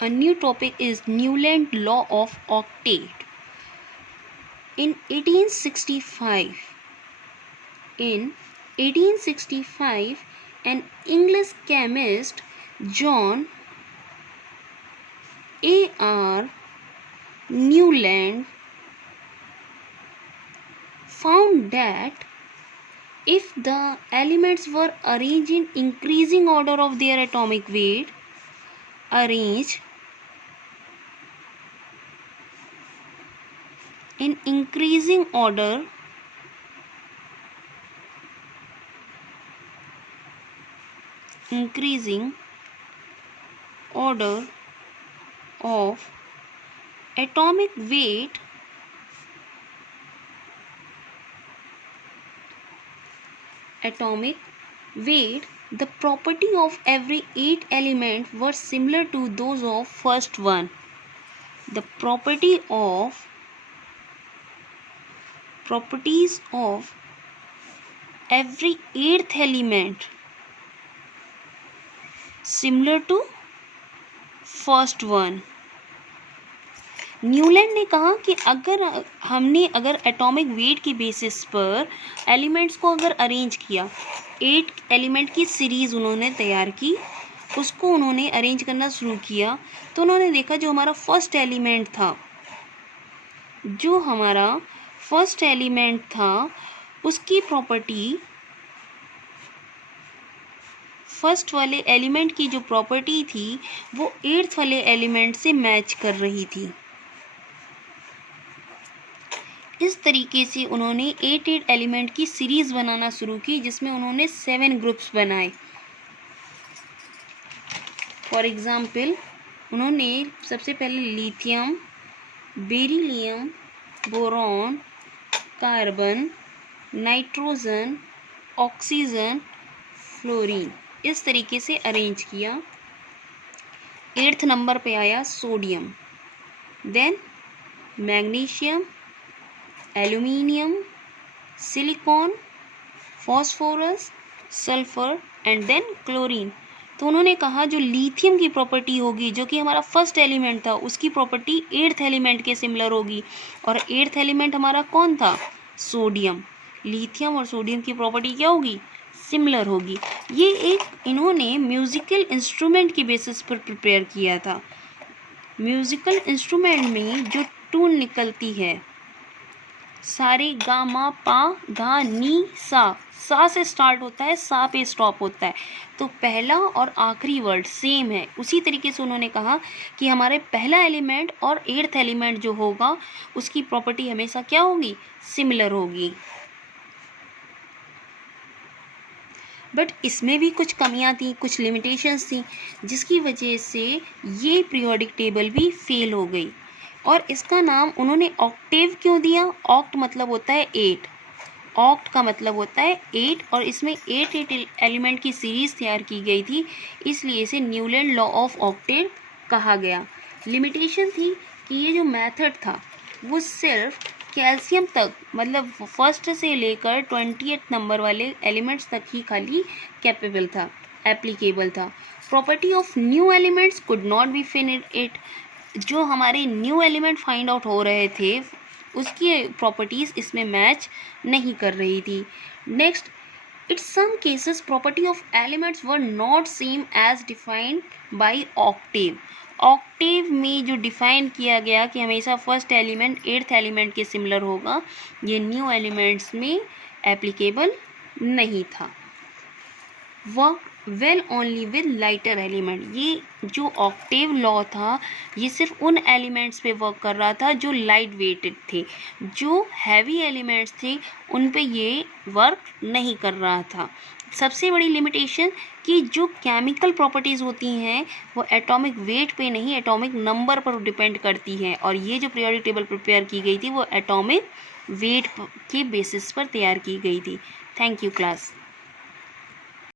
A new topic is Newland law of octet. In 1865, an English chemist, John A.R. Newland, found that if the elements were arranged in increasing order of their atomic weight, in increasing order of atomic weight, the property of every 8 element were similar to those of first one. The properties of every 8th element similar to first one. Newland ने कहा कि अगर atomic weight के basis पर elements को अगर arrange किया, 8 element की सीरीज़ उन्होंने तैयार की, उसको उन्होंने अरेंज करना शुरू किया, तो उन्होंने देखा जो हमारा फर्स्ट एलिमेंट था उसकी प्रॉपर्टी, फर्स्ट वाले एलिमेंट की जो प्रॉपर्टी थी वो 8th वाले एलिमेंट से मैच कर रही थी। इस तरीके से उन्होंने 8 एलिमेंट की सीरीज़ बनाना शुरू की, जिसमें उन्होंने 7 ग्रुप्स बनाए। फॉर एग्ज़ाम्पल, उन्होंने सबसे पहले lithium, beryllium, boron, carbon, nitrogen, oxygen, fluorine, इस तरीके से अरेंज किया। 8th नंबर पे आया sodium, then magnesium, aluminium, silicon, phosphorus, sulphur and then chlorine. तो उन्होंने कहा जो लिथियम की प्रॉपर्टी होगी, जो कि हमारा फर्स्ट एलिमेंट था, उसकी प्रॉपर्टी 8th एलिमेंट के सिमिलर होगी। और 8th एलिमेंट हमारा कौन था? सोडियम। लिथियम और सोडियम की प्रॉपर्टी क्या होगी? सिमिलर होगी। ये एक इन्होंने म्यूज़िकल इंस्ट्रूमेंट की बेसिस पर प्रिपेयर किया था। म्यूज़िकल इंस्ट्रूमेंट में जो टून निकलती है, सारे गा मा पा धा नी सा से स्टार्ट होता है, सा पे स्टॉप होता है, तो पहला और आखिरी वर्ड सेम है। उसी तरीके से उन्होंने कहा कि हमारे पहला एलिमेंट और 8th एलिमेंट जो होगा उसकी प्रॉपर्टी हमेशा क्या होगी? सिमिलर होगी। बट इसमें भी कुछ कमियां थी, कुछ लिमिटेशंस थी, जिसकी वजह से ये पीरियोडिक टेबल भी फेल हो गई। और इसका नाम उन्होंने ऑक्टेव क्यों दिया? ऑक्ट मतलब होता है 8, ऑक्ट का मतलब होता है 8, और इसमें 8 एलिमेंट की सीरीज़ तैयार की गई थी, इसलिए इसे न्यूलैंड लॉ ऑफ ऑक्टेट कहा गया। लिमिटेशन थी कि ये जो मेथड था वो सिर्फ कैल्शियम तक, मतलब फर्स्ट से लेकर 20th नंबर वाले एलिमेंट्स तक ही खाली कैपेबल था, एप्लीकेबल था। Property of new elements could not be find it, जो हमारे न्यू एलिमेंट फाइंड आउट हो रहे थे उसकी प्रॉपर्टीज़ इसमें मैच नहीं कर रही थी। Next, in some cases property of elements were not same as defined by octave. Octave में जो डिफाइन किया गया कि हमेशा फर्स्ट एलिमेंट 8th एलिमेंट के सिमिलर होगा, ये न्यू एलिमेंट्स में एप्लीकेबल नहीं था। Work well only with lighter element. ये जो ऑक्टेव लॉ था ये सिर्फ उन एलिमेंट्स पे वर्क कर रहा था जो लाइट वेटेड थे, जो हैवी एलिमेंट्स थे उन पे ये वर्क नहीं कर रहा था। सबसे बड़ी लिमिटेशन कि जो केमिकल प्रॉपर्टीज़ होती हैं वो एटॉमिक वेट पे नहीं, एटॉमिक नंबर पर डिपेंड करती हैं, और ये जो पीरियोडिक टेबल प्रिपेयर की गई थी वो एटॉमिक वेट के बेसिस पर तैयार की गई थी। Thank you class.